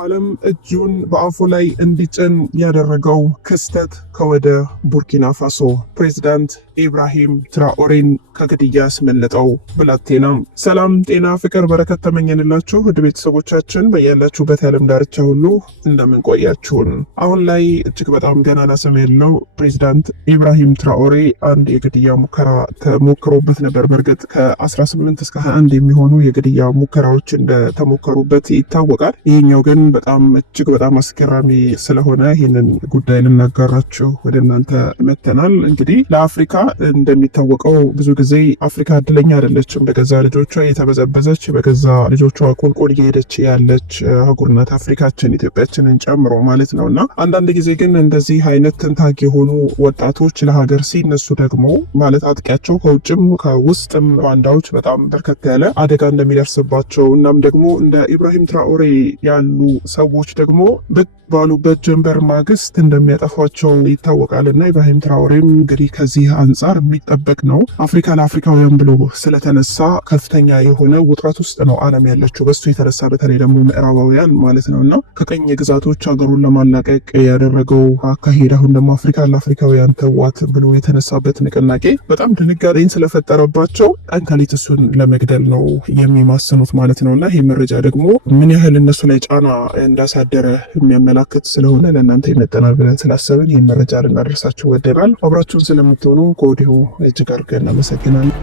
ዓለም እጁን በአፉ ላይ እንዲጭን ያደረገው ክስተት ከወደ ቡርኪና ፋሶ ፕሬዝዳንት ኢብራሂም ትራኦሬን ከግድያ ያስመለጠው ብላቴና። ሰላም ጤና ፍቅር በረከት ተመኘንላችሁ ውድ ቤተሰቦቻችን በያላችሁበት የዓለም ዳርቻ ሁሉ እንደምን ቆያችሁን። አሁን ላይ እጅግ በጣም ገናና ስም ያለው ፕሬዝዳንት ኢብራሂም ትራኦሬ አንድ የግድያ ሙከራ ተሞክሮበት ነበር። በእርግጥ ከ18 እስከ 21 የሚሆኑ የግድያ ሙከራዎች እንደተሞከሩበት ይታወቃል። ይህኛው ግን በጣም እጅግ በጣም አስገራሚ ስለሆነ ይህንን ጉዳይ ልናጋራችሁ ወደ እናንተ መተናል። እንግዲህ ለአፍሪካ እንደሚታወቀው ብዙ ጊዜ አፍሪካ እድለኛ አይደለችም። በገዛ ልጆቿ የተበዘበዘች በገዛ ልጆቿ ቁልቁል እየሄደች ያለች አህጉር ናት አፍሪካችን፣ ኢትዮጵያችንን ጨምሮ ማለት ነው። እና አንዳንድ ጊዜ ግን እንደዚህ አይነት ትንታግ የሆኑ ወጣቶች ለሀገር ሲነሱ ደግሞ ማለት አጥቂያቸው ከውጭም ከውስጥም ባንዳዎች በጣም በርከት ያለ አደጋ እንደሚደርስባቸው እናም ደግሞ እንደ ኢብራሂም ትራኦሬ ያሉ ሰዎች ደግሞ ባሉበት ጀንበር ማግስት እንደሚያጠፏቸው ይታወቃል። እና ኢብራሂም ትራኦሬም እንግዲህ ከዚህ አንጻር የሚጠበቅ ነው። አፍሪካ ለአፍሪካውያን ብሎ ስለተነሳ ከፍተኛ የሆነ ውጥረት ውስጥ ነው ዓለም ያለችው በሱ የተነሳ በተለይ ደግሞ ምዕራባውያን ማለት ነው። እና ከቀኝ ግዛቶች ሀገሩን ለማላቀቅ ያደረገው አካሄድ አሁን ደግሞ አፍሪካ ለአፍሪካውያን ተዋት ብሎ የተነሳበት ንቅናቄ በጣም ድንጋጤን ስለፈጠረባቸው ቀን ከሌት እሱን ለመግደል ነው የሚማስኑት ማለት ነው። እና ይህ መረጃ ደግሞ ምን ያህል እነሱ ላይ ጫና እንዳሳደረ የሚያመላክት ስለሆነ ለእናንተ ይመጠናል ብለን ስላሰብን ይህን መረጃ ልናደርሳችሁ ወደናል። አብራችሁን ስለምትሆኑ ከወዲሁ እጅግ አድርገን እናመሰግናለን።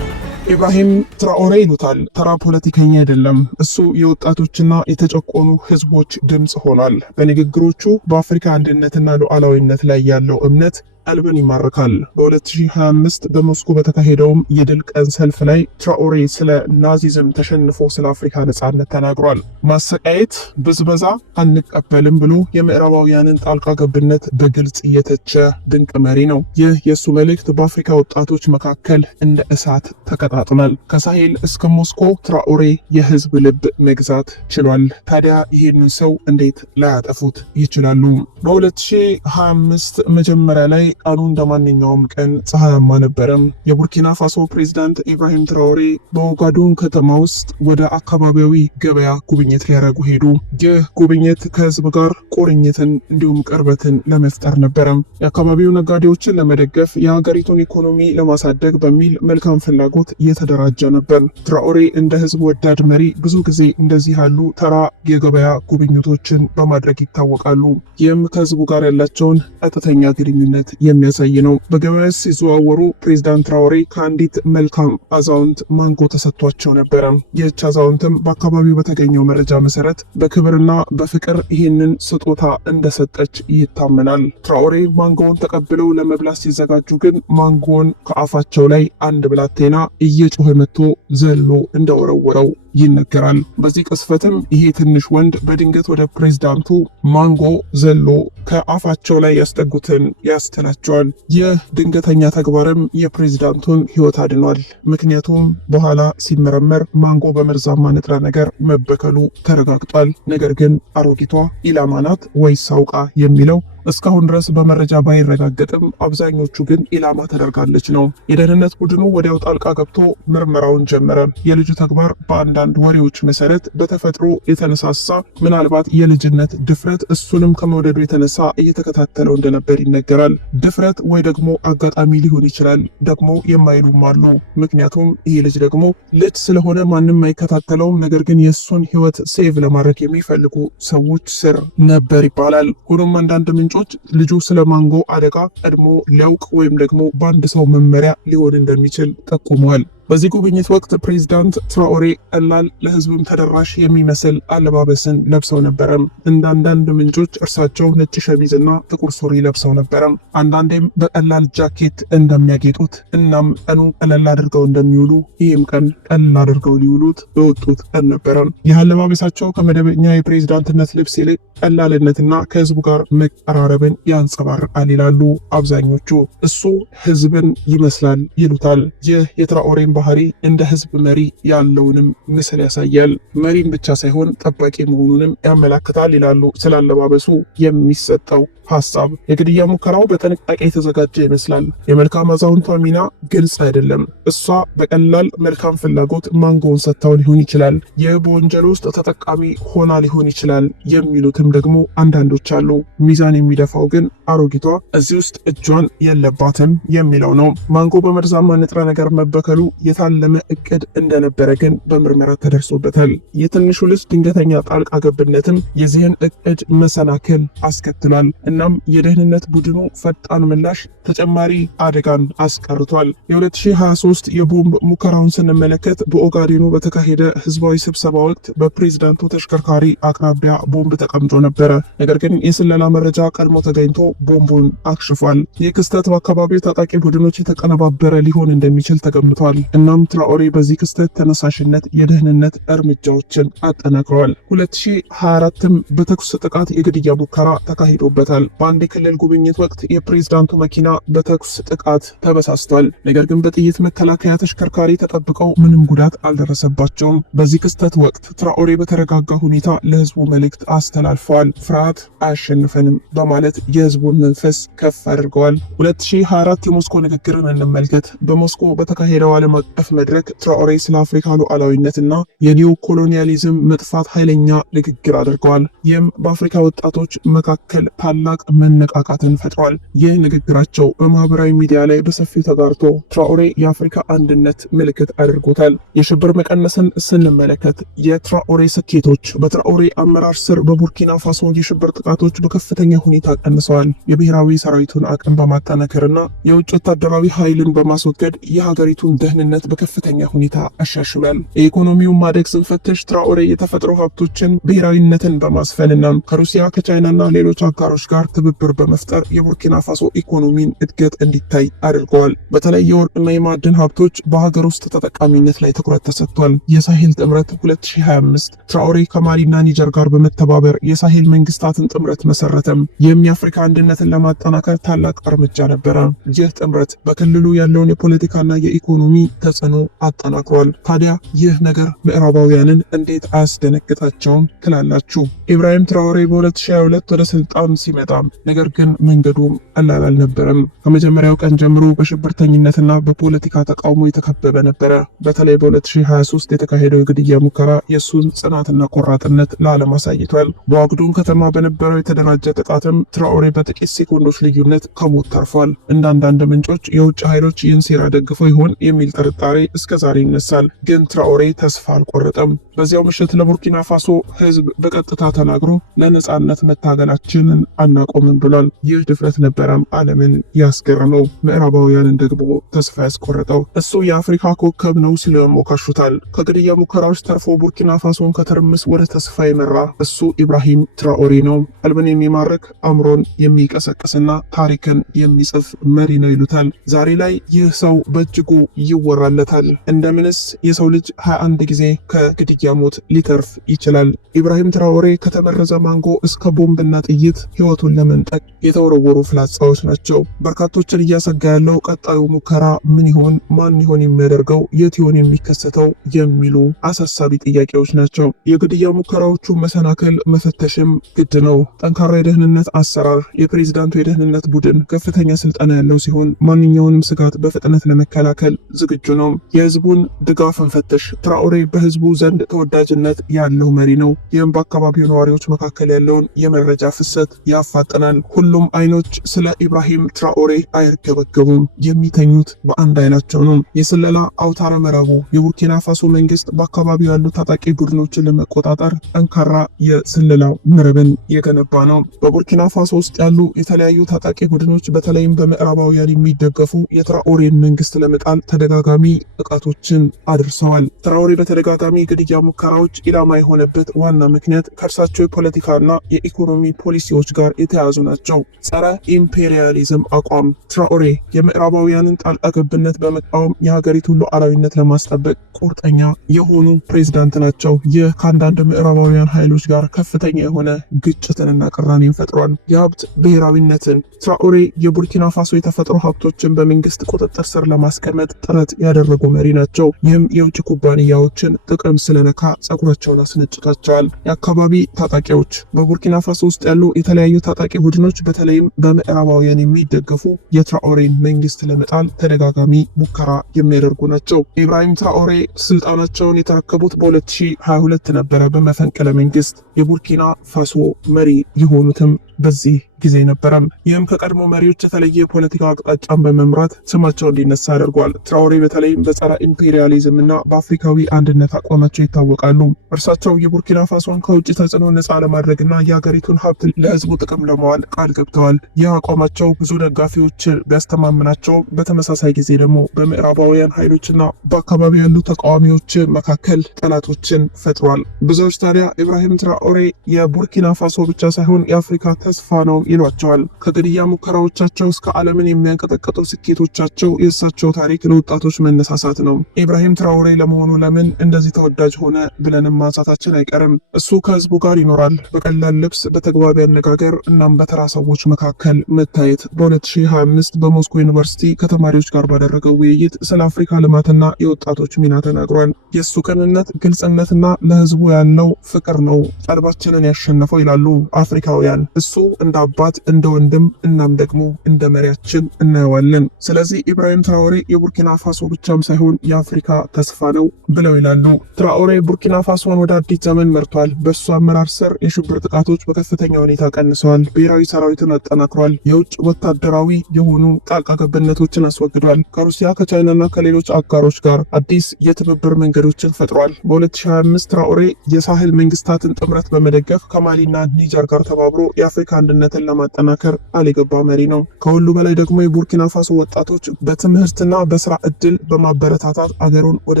ኢብራሂም ትራኦሬ ይሉታል። ተራ ፖለቲከኛ አይደለም። እሱ የወጣቶችና የተጨቆኑ ህዝቦች ድምፅ ሆኗል። በንግግሮቹ በአፍሪካ አንድነትና ሉዓላዊነት ላይ ያለው እምነት ቀልብን ይማርካል። በ2025 በሞስኮ በተካሄደውም የድል ቀን ሰልፍ ላይ ትራኦሬ ስለ ናዚዝም ተሸንፎ ስለ አፍሪካ ነጻነት ተናግሯል። ማሰቃየት፣ ብዝበዛ አንቀበልም ብሎ የምዕራባውያንን ጣልቃ ገብነት በግልጽ የተቸ ድንቅ መሪ ነው። ይህ የእሱ መልእክት በአፍሪካ ወጣቶች መካከል እንደ እሳት ተቀጣጥሏል። ከሳሄል እስከ ሞስኮ ትራኦሬ የህዝብ ልብ መግዛት ችሏል። ታዲያ ይህንን ሰው እንዴት ላያጠፉት ይችላሉ? በ2025 መጀመሪያ ላይ ቀኑ እንደማንኛውም ቀን ፀሐያማ ነበረም። የቡርኪና ፋሶ ፕሬዝዳንት ኢብራሂም ትራኦሬ በኦጋዱን ከተማ ውስጥ ወደ አካባቢያዊ ገበያ ጉብኝት ሊያደርጉ ሄዱ። ይህ ጉብኝት ከህዝብ ጋር ቁርኝትን እንዲሁም ቅርበትን ለመፍጠር ነበረም። የአካባቢው ነጋዴዎችን ለመደገፍ የሀገሪቱን ኢኮኖሚ ለማሳደግ በሚል መልካም ፍላጎት እየተደራጀ ነበር። ትራኦሬ እንደ ህዝብ ወዳድ መሪ ብዙ ጊዜ እንደዚህ ያሉ ተራ የገበያ ጉብኝቶችን በማድረግ ይታወቃሉ። ይህም ከህዝቡ ጋር ያላቸውን ቀጥተኛ ግንኙነት የሚያሳይ ነው። በገበያ ሲዘዋወሩ ፕሬዝዳንት ትራኦሬ ከአንዲት መልካም አዛውንት ማንጎ ተሰጥቷቸው ነበረ። ይህች አዛውንትም በአካባቢው በተገኘው መረጃ መሰረት በክብርና በፍቅር ይህንን ስጦታ እንደሰጠች ይታመናል። ትራኦሬ ማንጎውን ተቀብለው ለመብላት ሲዘጋጁ ግን ማንጎውን ከአፋቸው ላይ አንድ ብላቴና እየጮኸ መጥቶ ዘሎ እንደወረወረው ይነገራል። በዚህ ቅስፈትም ይሄ ትንሽ ወንድ በድንገት ወደ ፕሬዝዳንቱ ማንጎ ዘሎ ከአፋቸው ላይ ያስጠጉትን ያስተላቸዋል። ይህ ድንገተኛ ተግባርም የፕሬዝዳንቱን ሕይወት አድኗል። ምክንያቱም በኋላ ሲመረመር ማንጎ በመርዛማ ንጥረ ነገር መበከሉ ተረጋግጧል። ነገር ግን አሮጊቷ ኢላማ ናት ወይስ አውቃ የሚለው እስካሁን ድረስ በመረጃ ባይረጋገጥም አብዛኞቹ ግን ኢላማ ተደርጋለች ነው። የደህንነት ቡድኑ ወዲያው ጣልቃ ገብቶ ምርመራውን ጀመረ። የልጁ ተግባር በአንዳንድ ወሬዎች መሰረት በተፈጥሮ የተነሳሳ ምናልባት የልጅነት ድፍረት እሱንም ከመውደዱ የተነሳ እየተከታተለው እንደነበር ይነገራል። ድፍረት ወይ ደግሞ አጋጣሚ ሊሆን ይችላል፣ ደግሞ የማይሉም አሉ። ምክንያቱም ይህ ልጅ ደግሞ ልጅ ስለሆነ ማንም አይከታተለውም። ነገር ግን የእሱን ህይወት ሴቭ ለማድረግ የሚፈልጉ ሰዎች ስር ነበር ይባላል። ሆኖም አንዳንድ ምንጮች ልጁ ስለ ማንጎ አደጋ ቀድሞ ሊያውቅ ወይም ደግሞ በአንድ ሰው መመሪያ ሊሆን እንደሚችል ጠቁመዋል። በዚህ ጉብኝት ወቅት ፕሬዝዳንት ትራኦሬ ቀላል ለህዝብም ተደራሽ የሚመስል አለባበስን ለብሰው ነበረ። እንደ አንዳንድ ምንጮች እርሳቸው ነጭ ሸሚዝና ጥቁር ሱሪ ለብሰው ነበረ። አንዳንዴም በቀላል ጃኬት እንደሚያጌጡት እናም ቀኑ ቀለል አድርገው እንደሚውሉ ይህም ቀን ቀለል አድርገው ሊውሉት በወጡት ቀን ነበረ። ይህ አለባበሳቸው ከመደበኛ የፕሬዝዳንትነት ልብስ ይልቅ ቀላልነትና ከህዝቡ ጋር መቀራረብን ያንጸባርቃል ይላሉ አብዛኞቹ። እሱ ህዝብን ይመስላል ይሉታል። ይህ የትራኦሬን ባህሪ እንደ ህዝብ መሪ ያለውንም ምስል ያሳያል። መሪም ብቻ ሳይሆን ጠባቂ መሆኑንም ያመላክታል ይላሉ። ስላለባበሱ የሚሰጠው ሐሳብ። የግድያ ሙከራው በጥንቃቄ የተዘጋጀ ይመስላል። የመልካም አዛውንቷ ሚና ግልጽ አይደለም። እሷ በቀላል መልካም ፍላጎት ማንጎውን ሰጥታው ሊሆን ይችላል። ይህ በወንጀል ውስጥ ተጠቃሚ ሆና ሊሆን ይችላል የሚሉትም ደግሞ አንዳንዶች አሉ። ሚዛን የሚደፋው ግን አሮጊቷ እዚህ ውስጥ እጇን የለባትም የሚለው ነው። ማንጎ በመርዛማ ንጥረ ነገር መበከሉ የታለመ እቅድ እንደነበረ ግን በምርመራ ተደርሶበታል። የትንሹ ልጅ ድንገተኛ ጣልቃ ገብነትም የዚህን እቅድ መሰናክል አስከትሏል። እናም የደህንነት ቡድኑ ፈጣን ምላሽ ተጨማሪ አደጋን አስቀርቷል። የ2023 የቦምብ ሙከራውን ስንመለከት በኦጋዴኑ በተካሄደ ህዝባዊ ስብሰባ ወቅት በፕሬዝዳንቱ ተሽከርካሪ አቅራቢያ ቦምብ ተቀምጦ ነበረ። ነገር ግን የስለላ መረጃ ቀድሞ ተገኝቶ ቦምቡን አክሽፏል። ይህ ክስተት በአካባቢው ታጣቂ ቡድኖች የተቀነባበረ ሊሆን እንደሚችል ተገምቷል። እናም ትራኦሬ በዚህ ክስተት ተነሳሽነት የደህንነት እርምጃዎችን አጠናክረዋል። 2024ም በተኩስ ጥቃት የግድያ ሙከራ ተካሂዶበታል። በአንድ የክልል ጉብኝት ወቅት የፕሬዝዳንቱ መኪና በተኩስ ጥቃት ተበሳስቷል። ነገር ግን በጥይት መከላከያ ተሽከርካሪ ተጠብቀው ምንም ጉዳት አልደረሰባቸውም። በዚህ ክስተት ወቅት ትራኦሬ በተረጋጋ ሁኔታ ለህዝቡ መልእክት አስተላልፈዋል። ፍርሃት አያሸንፈንም በማለት የህዝቡን መንፈስ ከፍ አድርገዋል። 2024 የሞስኮ ንግግርን እንመልከት። በሞስኮ በተካሄደው ዓለም አቀፍ መድረክ ትራኦሬ ስለ አፍሪካ ሉዓላዊነትና የኒዮ ኮሎኒያሊዝም መጥፋት ኃይለኛ ንግግር አድርገዋል። ይህም በአፍሪካ ወጣቶች መካከል ታላቅ መነቃቃትን ፈጥሯል። ይህ ንግግራቸው በማህበራዊ ሚዲያ ላይ በሰፊው ተጋርቶ ትራኦሬ የአፍሪካ አንድነት ምልክት አድርጎታል። የሽብር መቀነስን ስንመለከት የትራኦሬ ስኬቶች በትራኦሬ አመራር ስር በቡርኪና ፋሶ የሽብር ጥቃቶች በከፍተኛ ሁኔታ ቀንሰዋል። የብሔራዊ ሰራዊቱን አቅም በማጠናከርና የውጭ ወታደራዊ ኃይልን በማስወገድ የሀገሪቱን ደህንነት በከፍተኛ ሁኔታ አሻሽሏል። የኢኮኖሚውን ማደግ ስንፈትሽ ትራኦሬ የተፈጥሮ ሀብቶችን ብሔራዊነትን በማስፈንና ከሩሲያ ከቻይናና ሌሎች አጋሮች ጋር ትብብር በመፍጠር የቡርኪና ፋሶ ኢኮኖሚን እድገት እንዲታይ አድርገዋል። በተለይ የወርቅና የማዕድን ሀብቶች በሀገር ውስጥ ተጠቃሚነት ላይ ትኩረት ተሰጥቷል። የሳሄል ጥምረት 2025 ትራኦሬ ከማሊና ኒጀር ጋር በመተባበር የሳሄል መንግስታትን ጥምረት መሰረተም። ይህም የአፍሪካ አንድነትን ለማጠናከር ታላቅ እርምጃ ነበረ። ይህ ጥምረት በክልሉ ያለውን የፖለቲካና የኢኮኖሚ ተጽዕኖ አጠናክሯል። ታዲያ ይህ ነገር ምዕራባውያንን እንዴት አያስደነግጣቸውም ትላላችሁ? ኢብራሂም ትራኦሬ በ2022 ወደ ስልጣን ሲመጣ ነገር ግን መንገዱ ቀላል አልነበረም። ከመጀመሪያው ቀን ጀምሮ በሽብርተኝነትና በፖለቲካ ተቃውሞ የተከበበ ነበረ። በተለይ በ2023 የተካሄደው የግድያ ሙከራ የእሱን ጽናትና ቆራጥነት ለዓለም አሳይቷል። በዋግዱም ከተማ በነበረው የተደራጀ ጥቃትም ትራኦሬ በጥቂት ሴኮንዶች ልዩነት ከሞት ተርፏል። እንደ አንዳንድ ምንጮች የውጭ ኃይሎች ይህን ሴራ ደግፈው ይሆን የሚል ጥርጣሬ እስከዛሬ ይነሳል። ግን ትራኦሬ ተስፋ አልቆረጠም። በዚያው ምሽት ለቡርኪና ፋሶ ህዝብ በቀጥታ ተናግሮ ለነጻነት መታገላችንን አናቆምም ብሏል። ይህ ድፍረት ነበረም ዓለምን ያስገረመው፣ ምዕራባውያንን ደግሞ ተስፋ ያስቆረጠው። እሱ የአፍሪካ ኮከብ ነው ሲሉ ያሞካሹታል። ከግድያ ሙከራዎች ተርፎ ቡርኪና ፋሶን ከትርምስ ወደ ተስፋ የመራ እሱ ኢብራሂም ትራኦሬ ነው። ቀልብን የሚማርክ አእምሮን የሚቀሰቅስና ታሪክን የሚጽፍ መሪ ነው ይሉታል። ዛሬ ላይ ይህ ሰው በእጅጉ ይወራለታል። እንደምንስ የሰው ልጅ 21 ጊዜ ከግድያ ሞት ሊተርፍ ይችላል? ኢብራሂም ትራኦሬ ከተመረዘ ማንጎ እስከ ቦምብና ጥይት ህይወቱን ለመንጠቅ የተወረወሩ ፍላጻዎች ናቸው። በርካቶችን እያሰጋ ያለው ቀጣዩ ሙከራ ምን ይሆን? ማን ይሆን የሚያደርገው? የት ይሆን የሚከሰተው? የሚሉ አሳሳቢ ጥያቄዎች ናቸው። የግድያ ሙከራዎቹ መሰናክል መፈተሽም ግድ ነው። ጠንካራ የደህንነት አሰራር፣ የፕሬዝዳንቱ የደህንነት ቡድን ከፍተኛ ስልጠና ያለው ሲሆን ማንኛውንም ስጋት በፍጥነት ለመከላከል ዝግጁ ነው። የህዝቡን ድጋፍ እንፈትሽ። ትራኦሬ በህዝቡ ዘንድ ተወዳጅነት ያለው መሪ ነው። ይህም በአካባቢው ነዋሪዎች መካከል ያለውን የመረጃ ፍሰት ያፋጠናል። ሁሉም አይኖች ስለ ኢብራሂም ትራኦሬ አይርከበከቡም፣ የሚተኙት በአንድ አይናቸው ነው። የስለላ አውታረ መረቡ የቡርኪና ፋሶ መንግስት በአካባቢው ያሉ ታጣቂ ቡድኖችን ለመቆጣጠር ጠንካራ የስለላ መረብን የገነባ ነው። በቡርኪና ፋሶ ውስጥ ያሉ የተለያዩ ታጣቂ ቡድኖች በተለይም በምዕራባውያን የሚደገፉ የትራኦሬን መንግስት ለመጣል ተደጋጋሚ ጥቃቶችን አድርሰዋል። ትራኦሬ በተደጋጋሚ ግድያ ሙከራዎች ኢላማ የሆነበት ዋና ምክንያት ከእርሳቸው የፖለቲካና የኢኮኖሚ ፖሊሲዎች ጋር የተያያዙ ናቸው። ጸረ ኢምፔሪያሊዝም አቋም። ትራኦሬ የምዕራባውያንን ጣልቃ ገብነት በመቃወም የሀገሪቱን ሉዓላዊነት ለማስጠበቅ ቁርጠኛ የሆኑ ፕሬዝዳንት ናቸው። ይህ ከአንዳንድ ምዕራባውያን ኃይሎች ጋር ከፍተኛ የሆነ ግጭትንና ቅራኔን ፈጥሯል። የሀብት ብሔራዊነትን። ትራኦሬ የቡርኪና ፋሶ የተፈጥሮ ሀብቶችን በመንግስት ቁጥጥር ስር ለማስቀመጥ ጥረት ያደረጉ መሪ ናቸው። ይህም የውጭ ኩባንያዎችን ጥቅም ስለነካ ጸጉራቸውን አስነጭቷቸዋል። የአካባቢ ታጣቂዎች። በቡርኪና ፋሶ ውስጥ ያሉ የተለያዩ ታጣቂ ታጣቂ ቡድኖች በተለይም በምዕራባውያን የሚደገፉ የትራኦሬን መንግስት ለመጣል ተደጋጋሚ ሙከራ የሚያደርጉ ናቸው። ኢብራሂም ትራኦሬ ስልጣናቸውን የተረከቡት በ2022 ነበረ በመፈንቅለ መንግስት። የቡርኪና ፋሶ መሪ የሆኑትም በዚህ ጊዜ ነበረም። ይህም ከቀድሞ መሪዎች የተለየ የፖለቲካ አቅጣጫን በመምራት ስማቸው እንዲነሳ አድርጓል። ትራኦሬ በተለይም በጸረ ኢምፔሪያሊዝም እና በአፍሪካዊ አንድነት አቋማቸው ይታወቃሉ። እርሳቸው የቡርኪና ፋሶን ከውጭ ተጽዕኖ ነጻ ለማድረግና የሀገሪቱን ሀብት ለህዝቡ ጥቅም ለማዋል ቃል ገብተዋል። ይህ አቋማቸው ብዙ ደጋፊዎች ቢያስተማምናቸው፣ በተመሳሳይ ጊዜ ደግሞ በምዕራባውያን ኃይሎችና በአካባቢ ያሉ ተቃዋሚዎች መካከል ጠላቶችን ፈጥሯል። ብዙዎች ታዲያ ኢብራሂም ትራኦሬ የቡርኪና ፋሶ ብቻ ሳይሆን የአፍሪካ ተስፋ ነው ይሏቸዋል። ከግድያ ሙከራዎቻቸው እስከ ዓለምን የሚያንቀጠቀጡ ስኬቶቻቸው የእሳቸው ታሪክ ለወጣቶች መነሳሳት ነው። ኢብራሂም ትራኦሬ ለመሆኑ ለምን እንደዚህ ተወዳጅ ሆነ ብለንም ማንሳታችን አይቀርም። እሱ ከህዝቡ ጋር ይኖራል፣ በቀላል ልብስ፣ በተግባቢ አነጋገር እናም በተራ ሰዎች መካከል መታየት። በ2025 በሞስኮ ዩኒቨርሲቲ ከተማሪዎች ጋር ባደረገው ውይይት ስለ አፍሪካ ልማትና የወጣቶች ሚና ተናግሯል። የእሱ ቅንነት፣ ግልጽነትና ለህዝቡ ያለው ፍቅር ነው ቀልባችንን ያሸነፈው ይላሉ አፍሪካውያን። እሱ እንደ አባት እንደ ወንድም እናም ደግሞ እንደ መሪያችን እናየዋለን። ስለዚህ ኢብራሂም ትራኦሬ የቡርኪና ፋሶ ብቻም ሳይሆን የአፍሪካ ተስፋ ነው ብለው ይላሉ። ትራኦሬ ቡርኪና ፋሶን ወደ አዲስ ዘመን መርቷል። በእሱ አመራር ስር የሽብር ጥቃቶች በከፍተኛ ሁኔታ ቀንሰዋል። ብሔራዊ ሰራዊትን አጠናክሯል። የውጭ ወታደራዊ የሆኑ ጣልቃ ገብነቶችን አስወግዷል። ከሩሲያ ከቻይናና ከሌሎች አጋሮች ጋር አዲስ የትብብር መንገዶችን ፈጥሯል። በ2025 ትራኦሬ የሳህል መንግስታትን ጥምረት በመደገፍ ከማሊና ኒጀር ጋር ተባብሮ የአፍሪካ አንድነትን ለማጠናከር ቃል የገባ መሪ ነው። ከሁሉ በላይ ደግሞ የቡርኪና ፋሶ ወጣቶች በትምህርትና በስራ እድል በማበረታታት አገሩን ወደ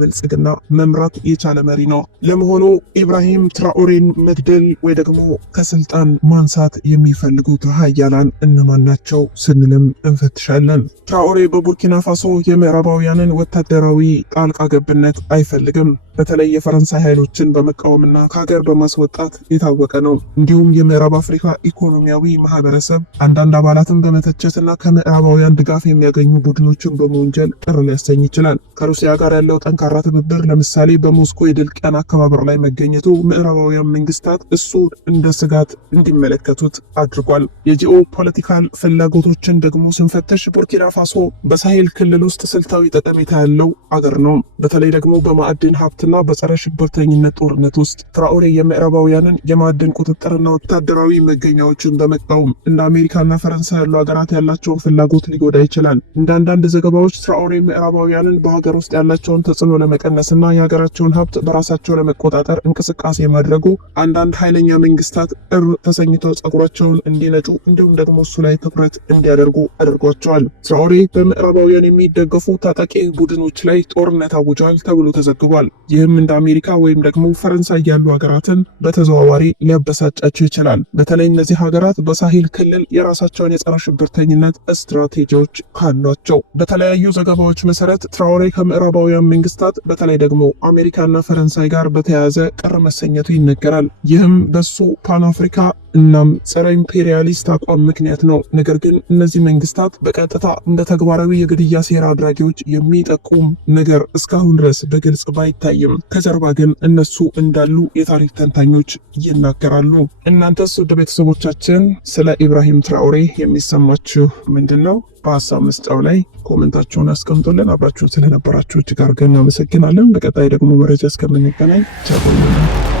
ብልጽግና መምራት የቻለ መሪ ነው። ለመሆኑ ኢብራሂም ትራኦሬን መግደል ወይ ደግሞ ከስልጣን ማንሳት የሚፈልጉት ሀያላን እነማን ናቸው ስንልም እንፈትሻለን። ትራኦሬ በቡርኪና ፋሶ የምዕራባውያንን ወታደራዊ ጣልቃ ገብነት አይፈልግም። በተለይ የፈረንሳይ ኃይሎችን በመቃወምና ከሀገር በማስወጣት የታወቀ ነው። እንዲሁም የምዕራብ አፍሪካ ኢኮኖሚያዊ ማህበረሰብ አንዳንድ አባላትን በመተቸትና ከምዕራባውያን ድጋፍ የሚያገኙ ቡድኖችን በመወንጀል ቅር ሊያሰኝ ይችላል። ከሩሲያ ጋር ያለው ጠንካራ ትብብር ለምሳሌ በሞስኮ የድል ቀን አከባበር ላይ መገኘቱ ምዕራባውያን መንግስታት እሱ እንደ ስጋት እንዲመለከቱት አድርጓል። የጂኦ ፖለቲካል ፍላጎቶችን ደግሞ ስንፈተሽ ቡርኪና ፋሶ በሳሄል ክልል ውስጥ ስልታዊ ጠቀሜታ ያለው አገር ነው። በተለይ ደግሞ በማዕድን ሀብት እና በጸረ ሽብርተኝነት ጦርነት ውስጥ ትራኦሬ የምዕራባውያንን የማዕድን ቁጥጥርና ወታደራዊ መገኛዎችን በመቃወም እንደ አሜሪካና ፈረንሳይ ያሉ ሀገራት ያላቸውን ፍላጎት ሊጎዳ ይችላል። እንደ አንዳንድ ዘገባዎች ትራኦሬ ምዕራባውያንን በሀገር ውስጥ ያላቸውን ተጽዕኖ ለመቀነስና የሀገራቸውን ሀብት በራሳቸው ለመቆጣጠር እንቅስቃሴ ማድረጉ አንዳንድ ኃይለኛ መንግስታት ተሰኝተው ጸጉራቸውን እንዲነጩ እንዲሁም ደግሞ እሱ ላይ ትኩረት እንዲያደርጉ አድርጓቸዋል። ትራኦሬ በምዕራባውያን የሚደገፉ ታጣቂ ቡድኖች ላይ ጦርነት አውጇል ተብሎ ተዘግቧል። ይህም እንደ አሜሪካ ወይም ደግሞ ፈረንሳይ ያሉ ሀገራትን በተዘዋዋሪ ሊያበሳጫቸው ይችላል። በተለይ እነዚህ ሀገራት በሳሄል ክልል የራሳቸውን የጸረ ሽብርተኝነት ስትራቴጂዎች ካሏቸው። በተለያዩ ዘገባዎች መሰረት ትራኦሬ ከምዕራባውያን መንግስታት በተለይ ደግሞ አሜሪካና ፈረንሳይ ጋር በተያያዘ ቅር መሰኘቱ ይነገራል። ይህም በሱ ፓን አፍሪካ እናም ጸረ ኢምፔሪያሊስት አቋም ምክንያት ነው። ነገር ግን እነዚህ መንግስታት በቀጥታ እንደ ተግባራዊ የግድያ ሴራ አድራጊዎች የሚጠቁም ነገር እስካሁን ድረስ በግልጽ ባይታይም ከጀርባ ግን እነሱ እንዳሉ የታሪክ ተንታኞች ይናገራሉ። እናንተስ ወደ ቤተሰቦቻችን ስለ ኢብራሂም ትራኦሬ የሚሰማችሁ ምንድን ነው? በሀሳብ መስጫው ላይ ኮሜንታችሁን አስቀምጡልን። አብራችሁ ስለነበራችሁ እጅግ አድርገን እናመሰግናለን። በቀጣይ ደግሞ መረጃ እስከምንገናኝ ቻው።